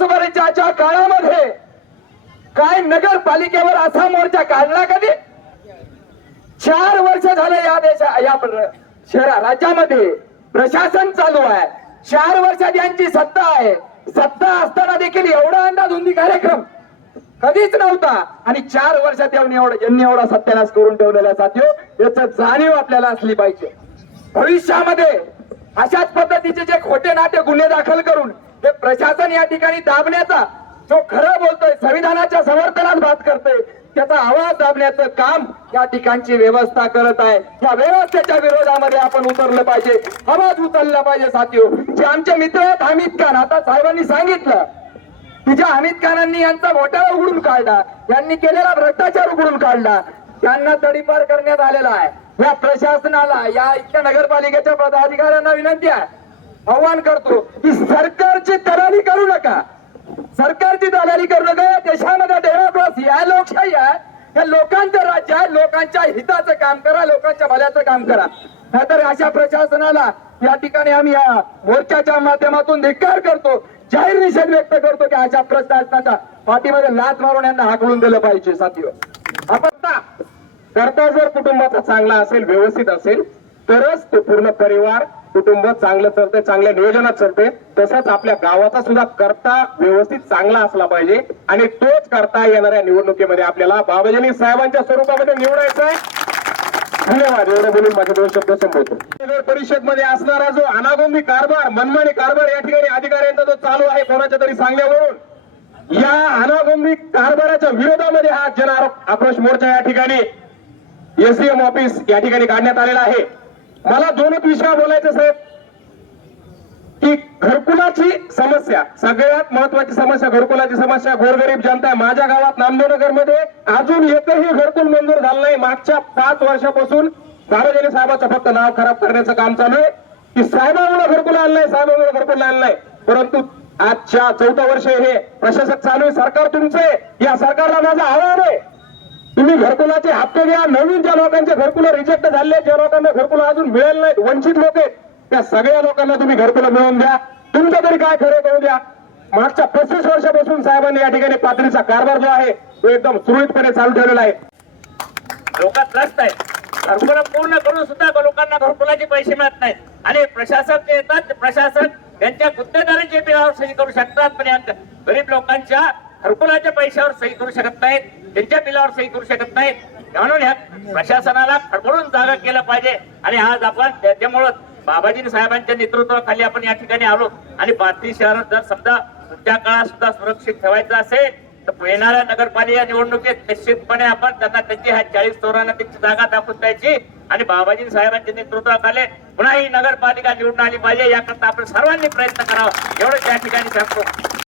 वीस वर्षाच्या काळामध्ये काय नगरपालिकेवर असा मोर्चा काढला कधी? चार वर्ष झालं या देशा या शहरा राज्यामध्ये प्रशासन चालू आहे. चार वर्षात यांची सत्ता आहे. सत्ता असताना देखील एवढा अंदाज होती कार्यक्रम कधीच नव्हता. आणि चार वर्षात येऊन एवढा यांनी एवढा सत्यानाश करून ठेवलेला साथीव याचं जाणीव आपल्याला असली पाहिजे. भविष्यामध्ये अशाच पद्धतीचे जे खोटे नाते गुन्हे दाखल करून हे प्रशासन या ठिकाणी दाबण्याचा जो खरं बोलतोय संविधानाच्या समर्थनात बात करतोय त्याचा आवाज दाबण्याचं काम या ठिकाणची व्यवस्था करत आहे. या व्यवस्थेच्या विरोधामध्ये आपण उतरलं पाहिजे. आवाज उचलला पाहिजे साथीओ जे आमचे मित्र आहेत हमीद खान आता साहेबांनी सांगितलं की ज्या हमीद खानांनी यांचा घोटाळा उघडून काढला यांनी केलेला भ्रष्टाचार उघडून काढला त्यांना तडीपार करण्यात आलेला आहे. या प्रशासनाला या इथल्या नगरपालिकेच्या पदाधिकाऱ्यांना विनंती आहे. आव्हान करतो की सरकारची दलाली करू नका. सरकारची दलाली करू नका. या देशामध्ये डेमोक्रॉसी आहे लोकशाही आहे. या लोकांचं राज्य आहे. लोकांच्या हिताचं काम करा. लोकांच्या भल्याचं काम करा. नाहीतर अशा प्रशासनाला या ठिकाणी आम्ही या मोर्चाच्या माध्यमातून धिक्कार करतो. जाहीर निषेध व्यक्त करतो की अशा प्रशासनाच्या पाठीमध्ये लात मारून यांना हाकलून दिलं पाहिजे साथीवर. आपण करता जर कुटुंबाचा चांगला असेल व्यवस्थित असेल तरच ते पूर्ण परिवार कुटुंब चांगलं चालते चांगल्या नियोजनात चालते तसंच आपल्या गावाचा सुद्धा करता व्यवस्थित चांगला असला पाहिजे. आणि तोच करता येणाऱ्या निवडणुकीमध्ये आपल्याला बाबाजी साहेबांच्या स्वरूपामध्ये निवडायचं धन्यवाद. एवढं बोलून माझे दोन शब्द संपवतो. नगर परिषदमध्ये असणारा जो अनागोंदी कारभार मनमानी कारभार या ठिकाणी अधिकाऱ्यांचा जो चालू आहे कोणाच्या तरी सांगण्यावरून या अनागोंदी कारभाराच्या विरोधामध्ये हा जन आक्रोश मोर्चा या ठिकाणी एसडीएम ऑफिस या ठिकाणी काढण्यात आलेला आहे. मला दोनच विषय बोलायचं साहेब. की घरकुलाची समस्या सगळ्यात महत्वाची समस्या घरकुलाची समस्या गोरगरीब जनता आहे. माझ्या गावात नामदेवनगरमध्ये अजून एकही घरकुल मंजूर झालं नाही. मागच्या पाच वर्षापासून सार्वजनिक साहेबाचं फक्त नाव खराब करण्याचं काम चालू आहे. की साहेबामुळे घरकुल आणलंय साहेबामुळे घरकुल आणलं परंतु आजच्या चौदा वर्ष हे प्रशासक चालू आहे. सरकार तुमचं आहे. या सरकारला माझं आव्हान आहे. तुम्ही घरकुलाचे हप्ते घ्या. नवीन ज्या लोकांचे घरकुल रिजेक्ट झाले ज्या लोकांना घरकुल अजून मिळेल नाहीत वंचित लोक आहेत त्या सगळ्या लोकांना तुम्ही घरकुलं मिळवून द्या. तुमचं तरी काय खरं करू द्या. मागच्या पस्तीस वर्षापासून साहेबांनी या ठिकाणी पातळीचा कारभार जो आहे तो एकदम सुरळीतपणे चालू ठेवलेला आहे. लोक त्रस्त आहेत. घरकुलं पूर्ण करून सुद्धा लोकांना घरकुलाचे पैसे मिळत नाहीत. आणि प्रशासक जे येतात ते प्रशासक त्यांच्या गुत्तेदारांच्या बिलावर सही करू शकतात पण गरीब लोकांच्या घरकुलाच्या पैशावर सही करू शकत नाहीत. त्यांच्या बिलावर सही करू शकत नाहीत. म्हणून ह्या प्रशासनाला खडबडून जागा केलं पाहिजे. आणि आज आपण त्याच्यामुळं बाबाजी साहेबांच्या नेतृत्वाखाली आपण या ठिकाणी आलो. आणि भारतीय शहरात जर समजा पुढच्या काळात सुद्धा सुरक्षित ठेवायचं असेल तर येणाऱ्या नगरपालिका निवडणुकीत निश्चितपणे आपण त्यांना त्यांची ह्या चाळीस चौरांना त्यांची जागा दाखवून द्यायची. आणि बाबाजी साहेबांच्या नेतृत्वाखाली पुन्हा ही नगरपालिका निवडून आली पाहिजे. याकरता आपण सर्वांनी प्रयत्न करावा. एवढंच या ठिकाणी सांगतो.